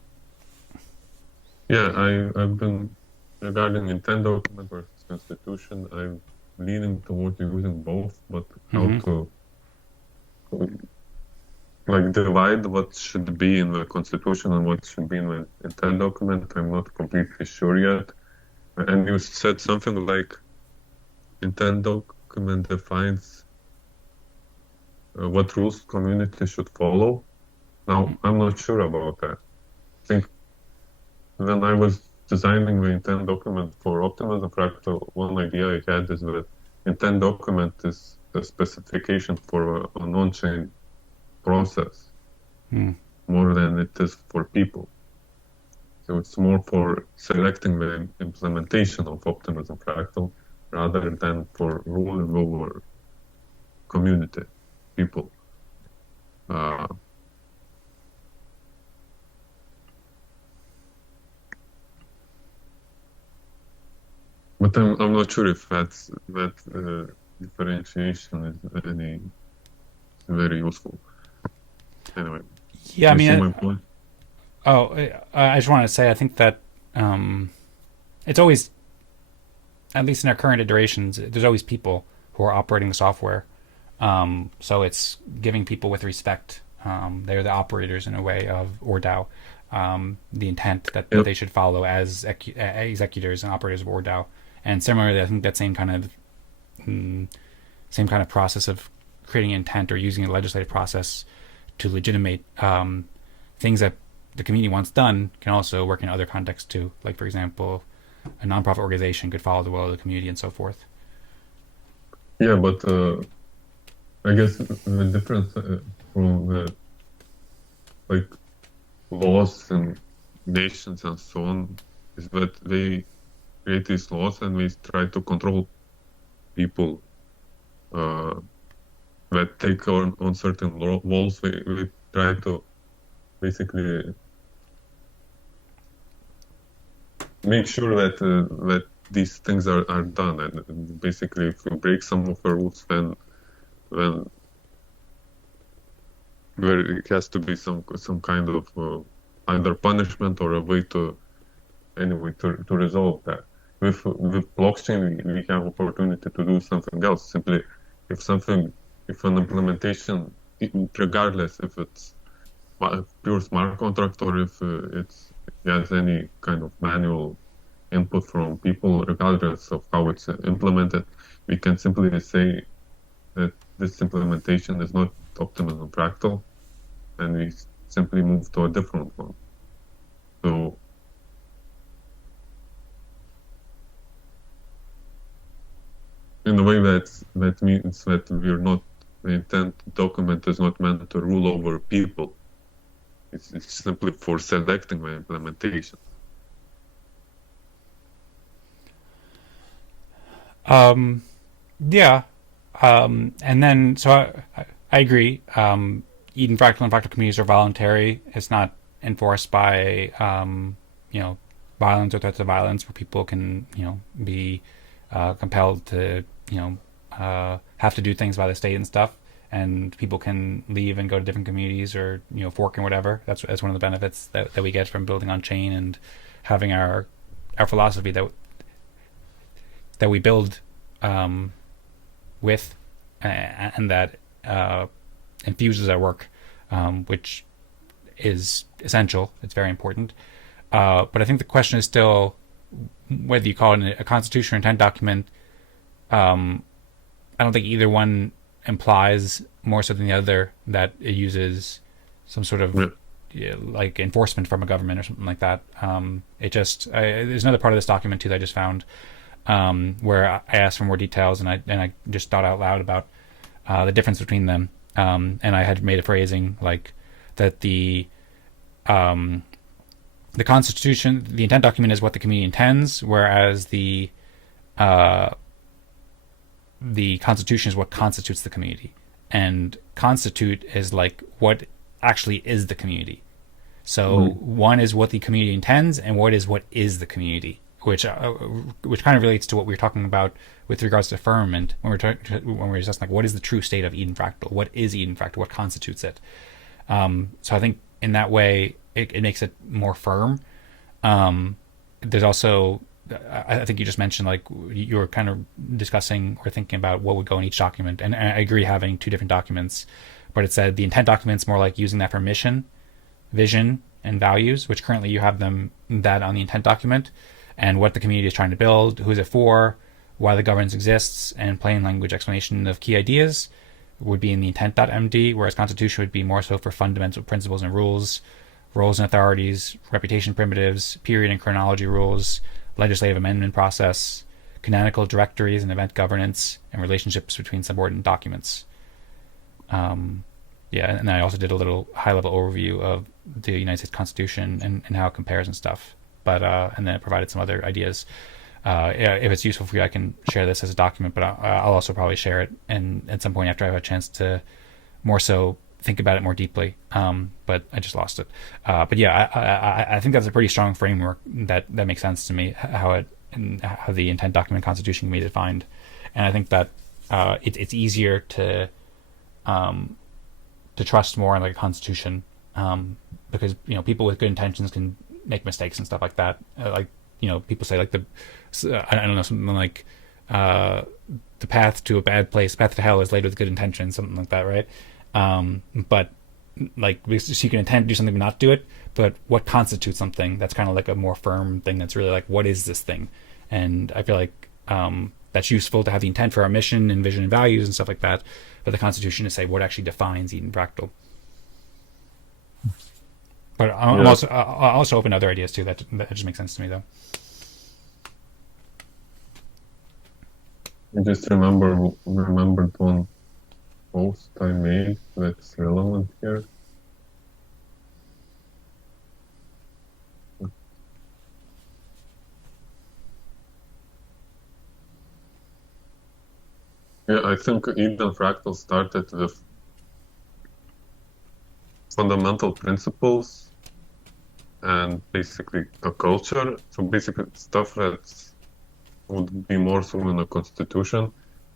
Yeah, I've been, regarding intent document versus constitution, I'm leaning toward using both, but how to like divide what should be in the constitution and what should be in the intent document, I'm not completely sure yet. And you said something like intent document defines what rules community should follow. Now, I'm not sure about that. I think when I was designing the intent document for Optimism Fractal, one idea I had is that intent document is a specification for an on-chain process more than it is for people. So it's more for selecting the implementation of Optimism Fractal rather than for ruling over community, people. But I'm not sure if that differentiation is any very useful. Anyway. Yeah, I mean, my point? I just wanted to say, I think that it's always, at least in our current iterations, there's always people who are operating the software. So it's giving people with respect. They're the operators in a way of ORDAO, the intent that they should follow as executors and operators of ORDAO. And similarly, I think that same kind of process of creating intent or using a legislative process to legitimate things that the community wants done can also work in other contexts too. Like, for example, a nonprofit organization could follow the will of the community and so forth. Yeah, but I guess the difference from the like laws and nations and so on is that they create these laws and we try to control people that take on certain laws. We try to basically make sure that these things are done. And basically, if you break some of the rules, then where it has to be some kind of either punishment or a way to resolve that. With blockchain, we have opportunity to do something else. Simply, if an implementation, regardless if it's pure smart contract or if it has any kind of manual input from people, regardless of how it's implemented, we can simply say that this implementation is not Optimism Fractal, and we simply move to a different one. So in a way that means that the intent document is not meant to rule over people. It's simply for selecting the implementation. Yeah. And then, so I agree. Eden Fractal and Fractal communities are voluntary. It's not enforced by, violence or threats of violence where people can, be compelled to, have to do things by the state and stuff. And people can leave and go to different communities or, fork and whatever. That's one of the benefits that we get from building on chain and having our philosophy that we build with and that infuses our work, which is essential. It's very important. But I think the question is still whether you call it a constitution or intent document. I don't think either one implies more so than the other that it uses some sort of like enforcement from a government or something like that. There's another part of this document too that I just found where I asked for more details and I just thought out loud about the difference between them. And I had made a phrasing like that the Constitution, the intent document is what the community intends, whereas the Constitution is what constitutes the community. And constitute is like what actually is the community. So one is what the community intends, and what is the community, which kind of relates to what we were talking about with regards to firmament when we're just like what is the true state of Eden Fractal? What is Eden Fractal? What constitutes it? So I think in that way it makes it more firm. There's also, I think you just mentioned like you were kind of discussing or thinking about what would go in each document, and I agree having two different documents, but it said the intent document's more like using that for mission, vision, and values, which currently you have that on the intent document, and what the community is trying to build, who is it for, why the governance exists, and plain language explanation of key ideas would be in the intent.md, whereas constitution would be more so for fundamental principles and rules, roles and authorities, reputation primitives, period and chronology rules, legislative amendment process, canonical directories and event governance, and relationships between subordinate documents. And then I also did a little high-level overview of the United States Constitution and how it compares and stuff. But and then it provided some other ideas. If it's useful for you, I can share this as a document, but I'll also probably share it at some point after I have a chance to more so think about it more deeply. But I just lost it. But yeah, I think that's a pretty strong framework that makes sense to me, how the intent document constitution can be defined. And I think that it's easier to trust more in like a constitution, because people with good intentions can make mistakes and stuff like that. People say like I don't know, something like the path to a bad place, path to hell is laid with good intentions, something like that, right? But like so you can intend to do something but not do it, but what constitutes something, that's kind of like a more firm thing that's really like what is this thing. And I feel like that's useful to have the intent for our mission and vision and values and stuff like that, but the constitution to say what actually defines Eden Fractal. But I'll also open other ideas too. That just makes sense to me though. I just remembered one post I made that's relevant here. Yeah, I think Eden Fractal started with fundamental principles and basically a culture. So basically stuff that would be more so in the constitution,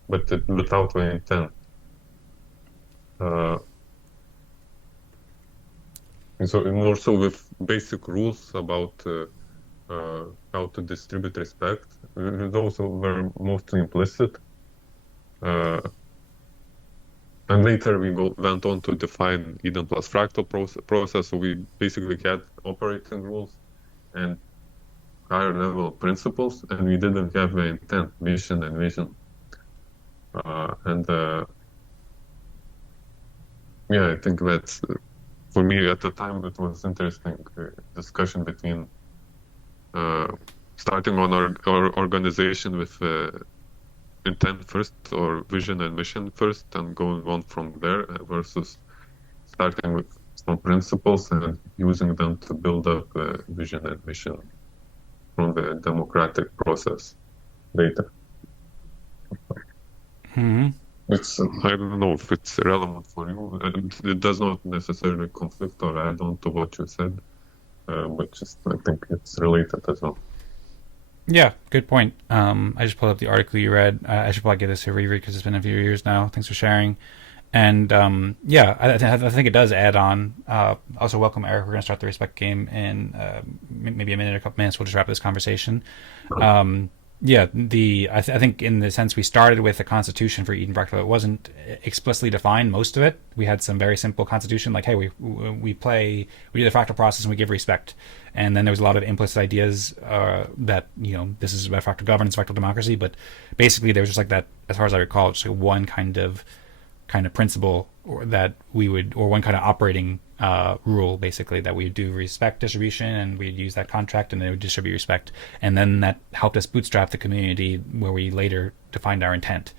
but without the intent. So more so with basic rules about how to distribute respect. Those were mostly implicit. And later we went on to define Eden plus fractal process. So we basically had operating rules and higher level principles, and we didn't have the intent, mission, and vision. Yeah, I think that's, for me at the time, it was interesting discussion between starting on our organization with intent first, or vision and mission first, and going on from there, versus starting with some principles and using them to build up vision and mission from the democratic process later. Mm-hmm. I don't know if it's relevant for you. It does not necessarily conflict or add on to what you said, but just I think it's related as well. Yeah, good point. I just pulled up the article you read. I should probably give this a reread because it's been a few years now. Thanks for sharing. And yeah, I think it does add on. Also, welcome, Eric. We're going to start the respect game in maybe a minute or a couple minutes. We'll just wrap this conversation. Yeah, I think in the sense we started with a constitution for Eden Fractal. It wasn't explicitly defined, most of it. We had some very simple constitution, like, hey, we do the fractal process and we give respect. And then there was a lot of implicit ideas that, this is about fractal governance, fractal democracy. But basically there was just like that, as far as I recall, just like one kind of principle or one kind of operating rule, basically, that we do respect distribution, and we'd use that contract and then we would distribute respect. And then that helped us bootstrap the community where we later defined our intent.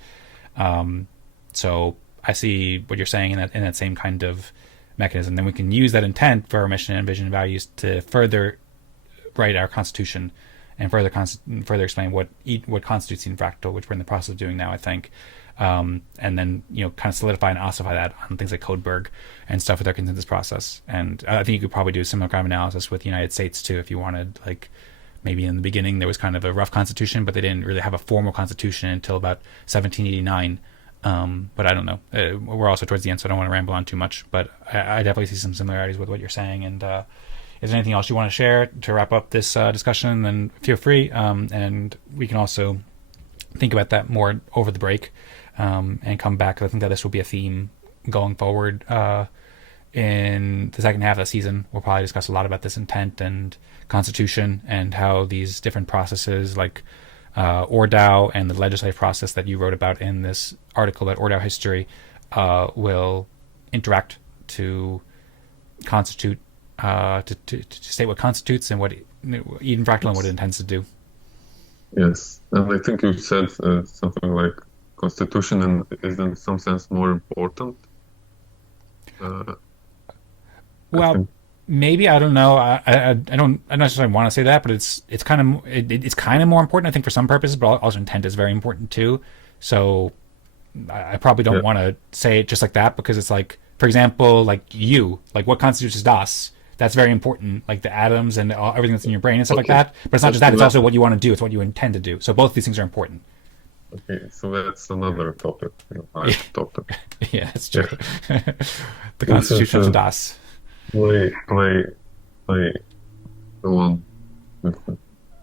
So I see what you're saying in that same kind of mechanism. Then we can use that intent for our mission and vision and values to further write our constitution and further explain what constitutes Eden Fractal, which we're in the process of doing now, I think. And then kind of solidify and ossify that on things like Codeberg and stuff with our consensus process. And I think you could probably do a similar kind of analysis with the United States too, if you wanted. Like, maybe in the beginning there was kind of a rough constitution, but they didn't really have a formal constitution until about 1789. But I don't know. We're also towards the end, so I don't want to ramble on too much. But I definitely see some similarities with what you're saying. And is there anything else you want to share to wrap up this discussion? Then feel free. And we can also think about that more over the break. And come back. I think that this will be a theme going forward in the second half of the season. We'll probably discuss a lot about this intent and constitution and how these different processes like ORDAO and the legislative process that you wrote about in this article about ORDAO history will interact to constitute, to state what constitutes and what Eden Fractal and what it intends to do. Yes, and I think you said something like constitution is in some sense more important. Well, maybe, I don't know. I don't necessarily want to say that, but it's kind of more important, I think, for some purposes. But also intent is very important too. So I probably don't want to say it just like that, because it's like, for example, like what constitutes DOS. That's very important, like the atoms and everything that's in your brain and stuff like that. But it's not just that; it's also what you want to do. It's what you intend to do. So both these things are important. Okay, so that's another topic. Topic. Yeah, that's true. The Constitution of DOS. Play the one with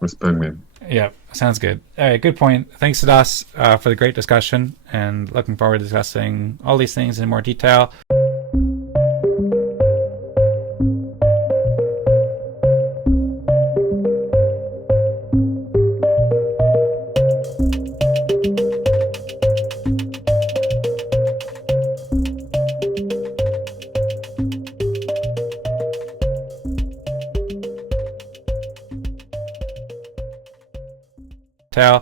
respect me. Yeah, sounds good. All right, good point. Thanks, Tadas, for the great discussion, and looking forward to discussing all these things in more detail. Tell